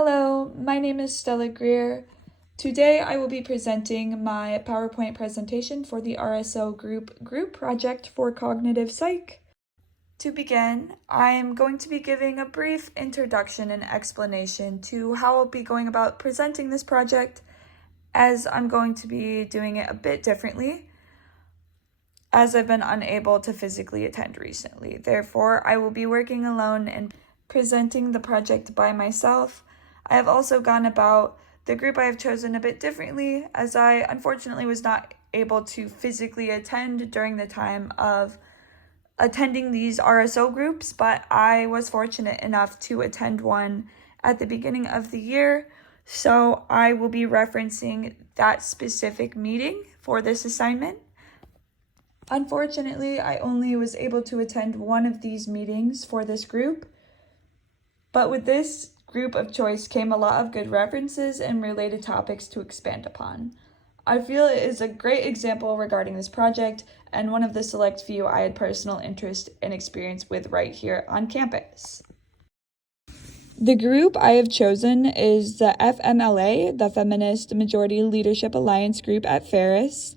Hello, my name is Stella Greer. Today I will be presenting my PowerPoint presentation for the RSO group project for cognitive psych. To begin, I am going to be giving a brief introduction and explanation to how I'll be going about presenting this project, as I'm going to be doing it a bit differently, as I've been unable to physically attend recently. Therefore, I will be working alone and presenting the project by myself. I have also gone about the group I have chosen a bit differently, as I unfortunately was not able to physically attend during the time of attending these RSO groups, but I was fortunate enough to attend one at the beginning of the year, so I will be referencing that specific meeting for this assignment. Unfortunately, I only was able to attend one of these meetings for this group, but with this group of choice came a lot of good references and related topics to expand upon. I feel it is a great example regarding this project and one of the select few I had personal interest and experience with right here on campus. The group I have chosen is the FMLA, the Feminist Majority Leadership Alliance group at Ferris.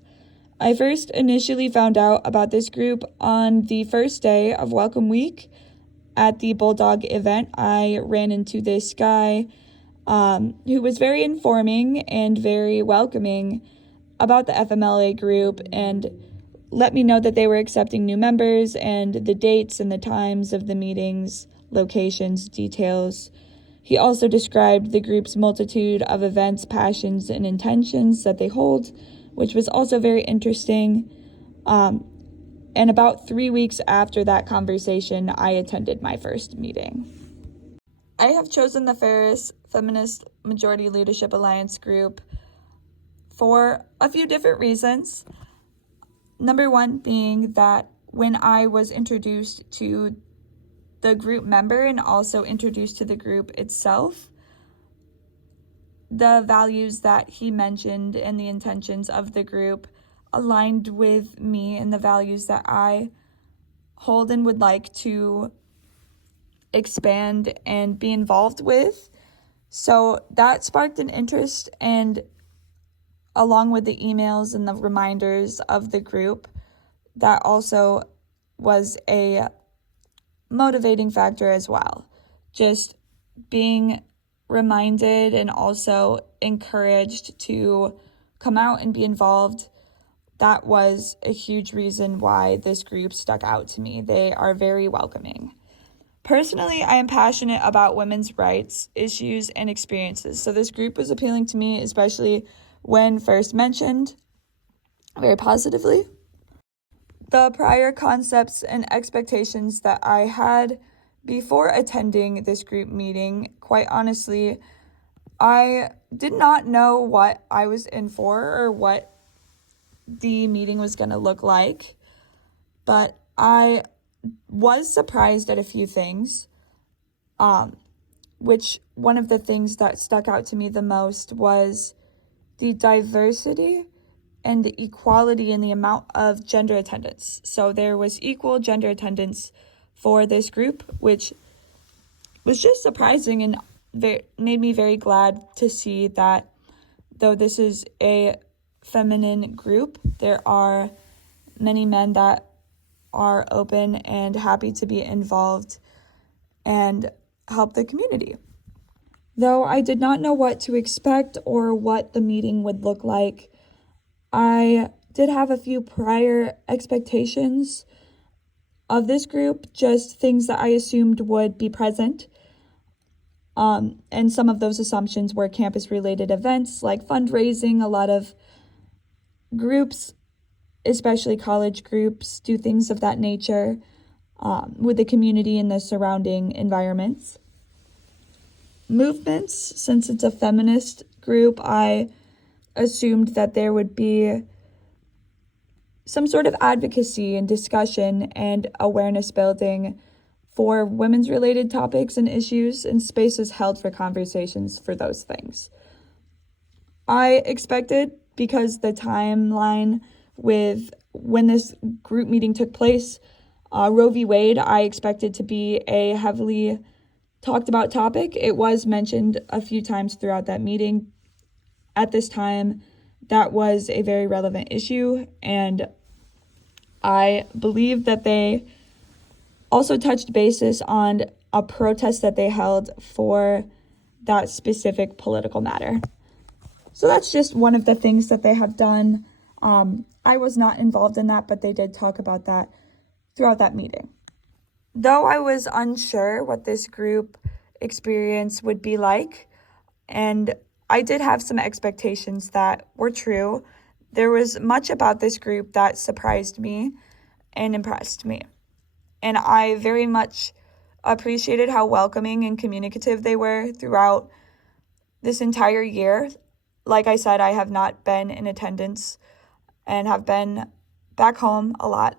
I first initially found out about this group on the first day of Welcome Week. At the Bulldog event, I ran into this guy who was very informing and very welcoming about the FMLA group and let me know that they were accepting new members and the dates and the times of the meetings, locations, details. He also described the group's multitude of events, passions, and intentions that they hold, which was also very interesting. And about 3 weeks after that conversation, I attended my first meeting. I have chosen the Ferris Feminist Majority Leadership Alliance group for a few different reasons. Number one being that when I was introduced to the group member and also introduced to the group itself, the values that he mentioned and the intentions of the group aligned with me and the values that I hold and would like to expand and be involved with. So that sparked an interest, and along with the emails and the reminders of the group, that also was a motivating factor as well. Just being reminded and also encouraged to come out and be involved, that was a huge reason why this group stuck out to me. They are very welcoming. Personally, I am passionate about women's rights, issues, and experiences, so this group was appealing to me, especially when first mentioned, very positively. The prior concepts and expectations that I had before attending this group meeting, quite honestly, I did not know what I was in for or what the meeting was going to look like, but I was surprised at a few things, which one of the things that stuck out to me the most was the diversity and the equality in the amount of gender attendance. So there was equal gender attendance for this group, which was just surprising and made me very glad to see that though this is a feminine group, there are many men that are open and happy to be involved and help the community. Though I did not know what to expect or what the meeting would look like, I did have a few prior expectations of this group, just things that I assumed would be present. And some of those assumptions were campus-related events like fundraising. A lot of groups, especially college groups, do things of that nature with the community and the surrounding environments. Movements, since it's a feminist group, I assumed that there would be some sort of advocacy and discussion and awareness building for women's related topics and issues and spaces held for conversations for those things. I expected, because the timeline with when this group meeting took place, Roe v. Wade, I expected to be a heavily talked about topic. It was mentioned a few times throughout that meeting. At this time, that was a very relevant issue, and I believe that they also touched basis on a protest that they held for that specific political matter. So that's just one of the things that they have done. I was not involved in that, but they did talk about that throughout that meeting. Though I was unsure what this group experience would be like, and I did have some expectations that were true, there was much about this group that surprised me and impressed me. And I very much appreciated how welcoming and communicative they were throughout this entire year. Like I said, I have not been in attendance and have been back home a lot.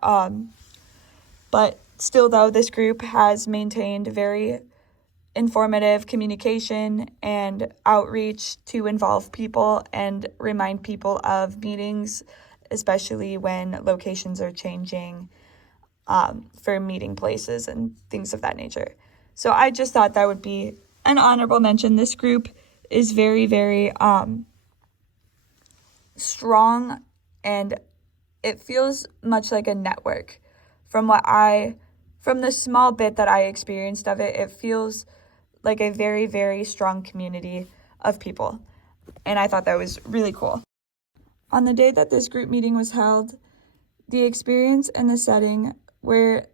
But still, though, this group has maintained very informative communication and outreach to involve people and remind people of meetings, especially when locations are changing for meeting places and things of that nature. So I just thought that would be an honorable mention. This group is very, very strong, and it feels much like a network. From the small bit that I experienced of it, it feels like a very, very strong community of people. And I thought that was really cool. On the day that this group meeting was held, the experience and the setting were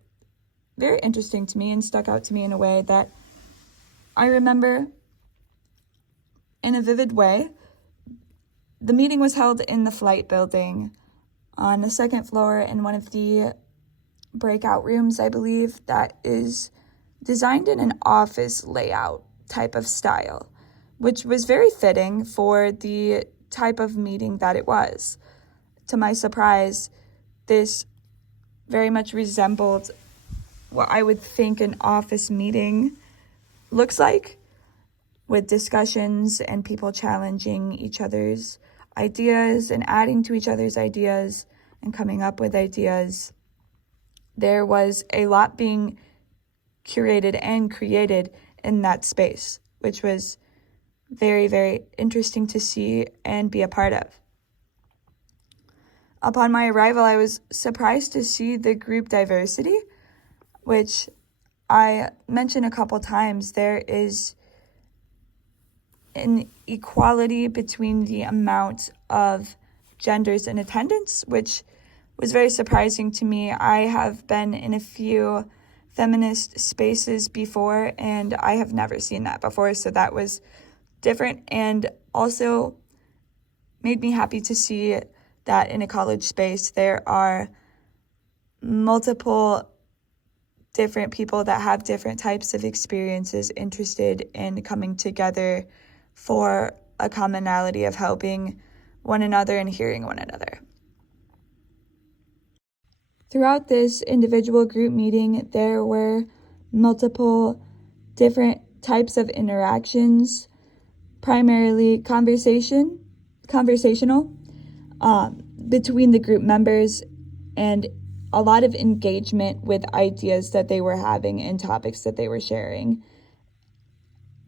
very interesting to me and stuck out to me in a way that I remember in a vivid way. The meeting was held in the flight building on the second floor in one of the breakout rooms, I believe, that is designed in an office layout type of style, which was very fitting for the type of meeting that it was. To my surprise, this very much resembled what I would think an office meeting looks like, with discussions and people challenging each other's ideas and adding to each other's ideas and coming up with ideas. There was a lot being curated and created in that space, which was very, very interesting to see and be a part of. Upon my arrival, I was surprised to see the group diversity, which I mentioned a couple times. There is an equality between the amount of genders in attendance, which was very surprising to me. I have been in a few feminist spaces before, and I have never seen that before, so that was different, and also made me happy to see that in a college space there are multiple different people that have different types of experiences interested in coming together for a commonality of helping one another and hearing one another. Throughout this individual group meeting, there were multiple different types of interactions, primarily conversational, between the group members, and a lot of engagement with ideas that they were having and topics that they were sharing.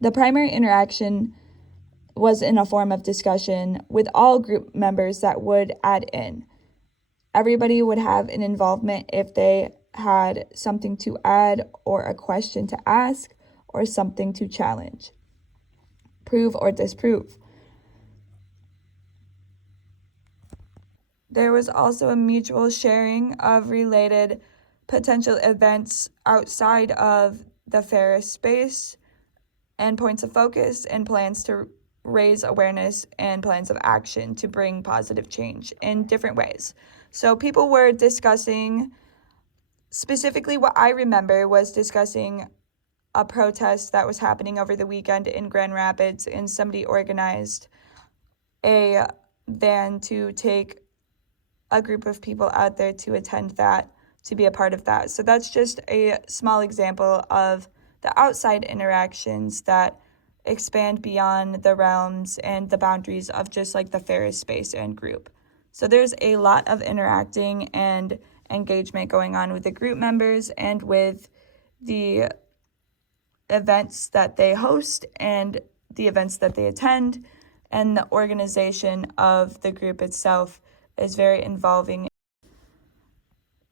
The primary interaction was in a form of discussion with all group members that would add in. Everybody would have an involvement if they had something to add or a question to ask or something to challenge, prove or disprove. There was also a mutual sharing of related potential events outside of the Ferris space and points of focus and plans to raise awareness and plans of action to bring positive change in different ways. So people were discussing, specifically what I remember was discussing a protest that was happening over the weekend in Grand Rapids, and somebody organized a van to take a group of people out there to attend that, to be a part of that. So that's just a small example of the outside interactions that expand beyond the realms and the boundaries of just like the Ferris space and group. So there's a lot of interacting and engagement going on with the group members and with the events that they host and the events that they attend, and the organization of the group itself is very involving.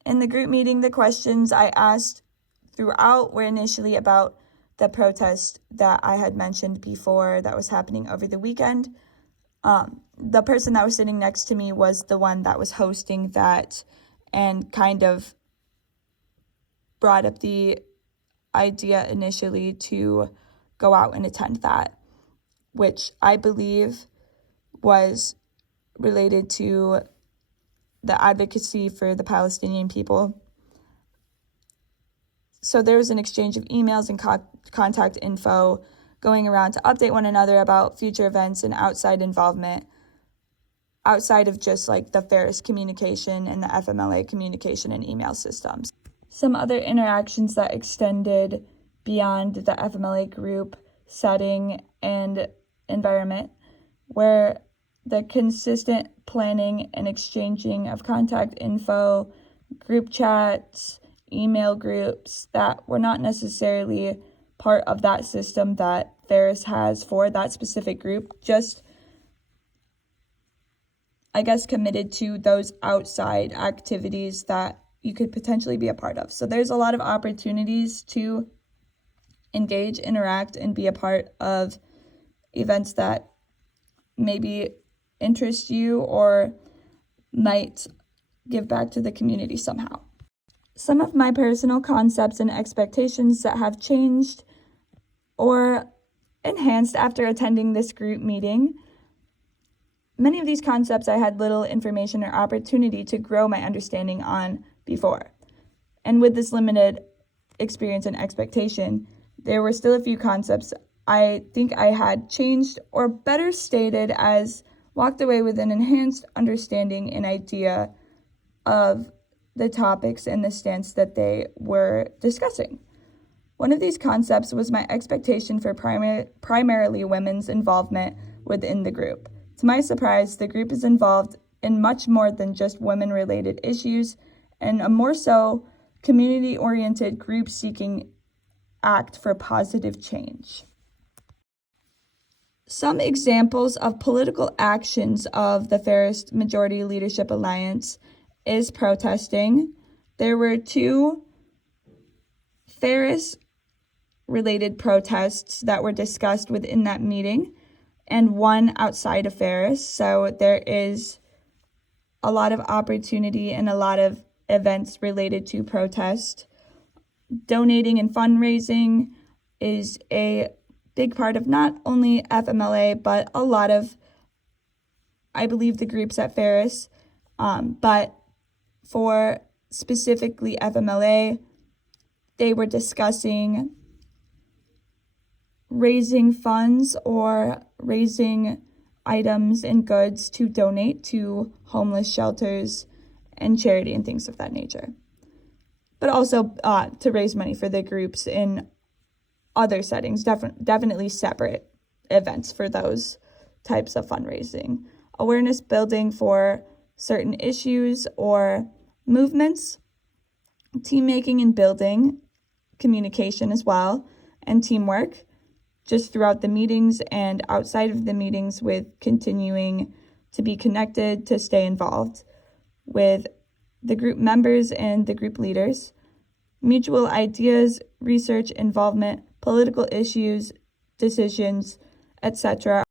In the group meeting, the questions I asked throughout were initially about the protest that I had mentioned before that was happening over the weekend. The person that was sitting next to me was the one that was hosting that and kind of brought up the idea initially to go out and attend that, which I believe was related to the advocacy for the Palestinian people. So there was an exchange of emails and contact info going around to update one another about future events and outside involvement, outside of just like the Ferris communication and the FMLA communication and email systems. Some other interactions that extended beyond the FMLA group setting and environment were the consistent planning and exchanging of contact info, group chats, email groups that were not necessarily part of that system that Ferris has for that specific group, just, I guess, committed to those outside activities that you could potentially be a part of. So there's a lot of opportunities to engage, interact, and be a part of events that maybe interest you or might give back to the community somehow. Some of my personal concepts and expectations that have changed or enhanced after attending this group meeting. Many of these concepts I had little information or opportunity to grow my understanding on before. And with this limited experience and expectation, there were still a few concepts I think I had changed or better stated as walked away with an enhanced understanding and idea of the topics and the stance that they were discussing. One of these concepts was my expectation for primarily women's involvement within the group. To my surprise, the group is involved in much more than just women-related issues and a more so community-oriented group-seeking act for positive change. Some examples of political actions of the Ferris Majority Leadership Alliance is protesting. There were 2 Ferris-related protests that were discussed within that meeting and 1 outside of Ferris. So there is a lot of opportunity and a lot of events related to protest. Donating and fundraising is a big part of not only FMLA, but a lot of, I believe, the groups at Ferris. But for specifically FMLA, they were discussing raising funds or raising items and goods to donate to homeless shelters and charity and things of that nature. But also to raise money for the groups in other settings, definitely separate events for those types of fundraising. Awareness building for certain issues or movements, team making and building, communication as well, and teamwork just throughout the meetings and outside of the meetings, with continuing to be connected, to stay involved with the group members and the group leaders, mutual ideas, research, involvement, political issues, decisions, etc.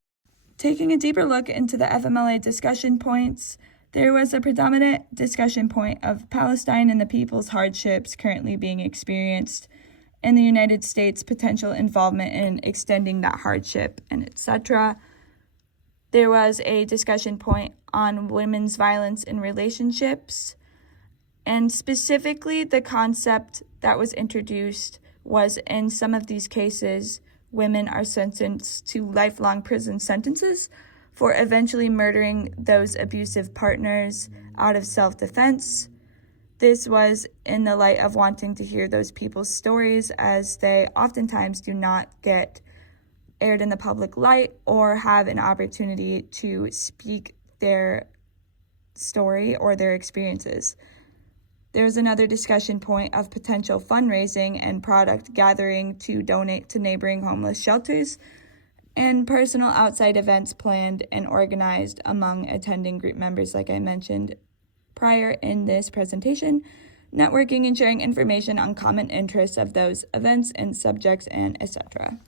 Taking a deeper look into the FMLA discussion points, there was a predominant discussion point of Palestine and the people's hardships currently being experienced, and the United States' potential involvement in extending that hardship, and etc. There was a discussion point on women's violence in relationships, and specifically the concept that was introduced was in some of these cases, women are sentenced to lifelong prison sentences for eventually murdering those abusive partners out of self-defense. This was in the light of wanting to hear those people's stories, as they oftentimes do not get aired in the public light or have an opportunity to speak their story or their experiences. There's another discussion point of potential fundraising and product gathering to donate to neighboring homeless shelters, and personal outside events planned and organized among attending group members, like I mentioned prior in this presentation, networking and sharing information on common interests of those events and subjects, and etc.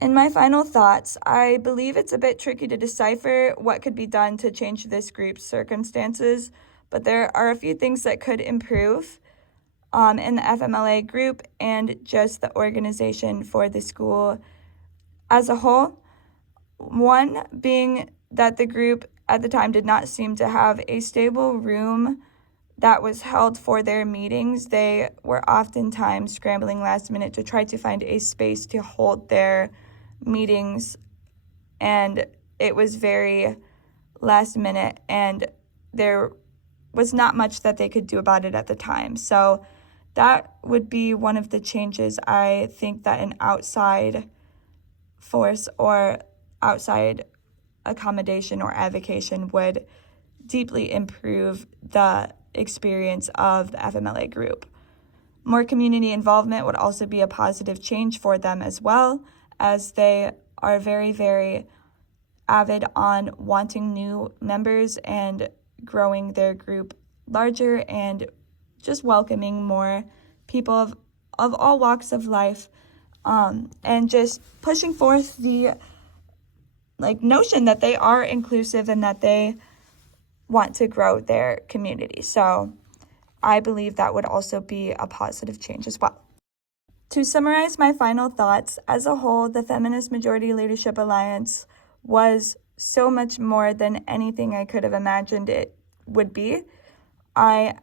In my final thoughts, I believe it's a bit tricky to decipher what could be done to change this group's circumstances, but there are a few things that could improve in the FMLA group and just the organization for the school as a whole. One being that the group at the time did not seem to have a stable room that was held for their meetings. They were oftentimes scrambling last minute to try to find a space to hold their meetings, and it was very last minute, and there was not much that they could do about it at the time. So that would be one of the changes I think that an outside force or outside accommodation or avocation would deeply improve the experience of the FMLA group. More community involvement would also be a positive change for them as well, as they are very, very avid on wanting new members and growing their group larger and just welcoming more people of all walks of life, and just pushing forth the notion that they are inclusive and that they want to grow their community. So I believe that would also be a positive change as well. To summarize my final thoughts, as a whole, the Feminist Majority Leadership Alliance was so much more than anything I could have imagined it would be. I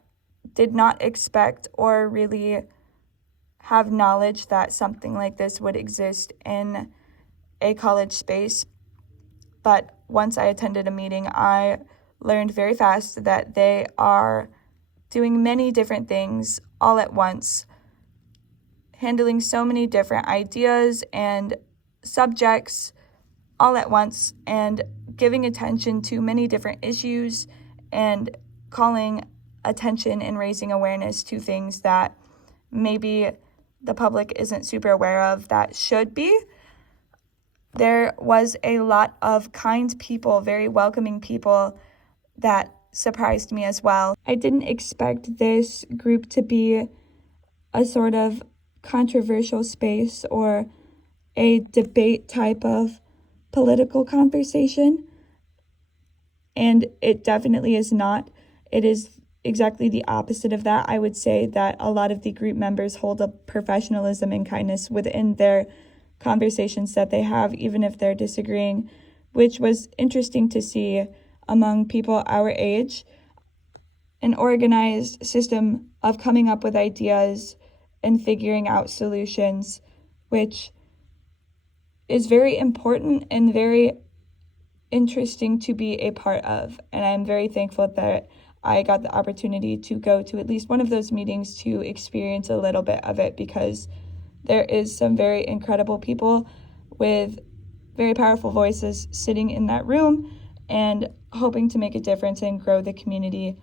did not expect or really have knowledge that something like this would exist in a college space. But once I attended a meeting, I learned very fast that they are doing many different things all at once, handling so many different ideas and subjects all at once, and giving attention to many different issues and calling attention and raising awareness to things that maybe the public isn't super aware of that should be. There was a lot of kind people, very welcoming people that surprised me as well. I didn't expect this group to be a sort of controversial space or a debate type of political conversation, and it definitely is not. It is exactly the opposite of that. I would say that a lot of the group members hold a professionalism and kindness within their conversations that they have, even if they're disagreeing, which was interesting to see among people our age. An organized system of coming up with ideas and figuring out solutions, which is very important and very interesting to be a part of. And I'm very thankful that I got the opportunity to go to at least one of those meetings to experience a little bit of it, because there is some very incredible people with very powerful voices sitting in that room and hoping to make a difference and grow the community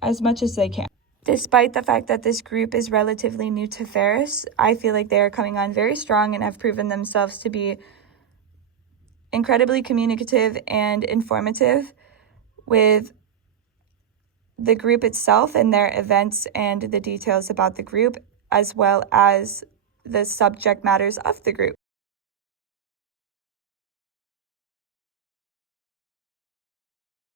as much as they can. Despite the fact that this group is relatively new to Ferris, I feel like they are coming on very strong and have proven themselves to be incredibly communicative and informative with the group itself and their events and the details about the group, as well as the subject matters of the group.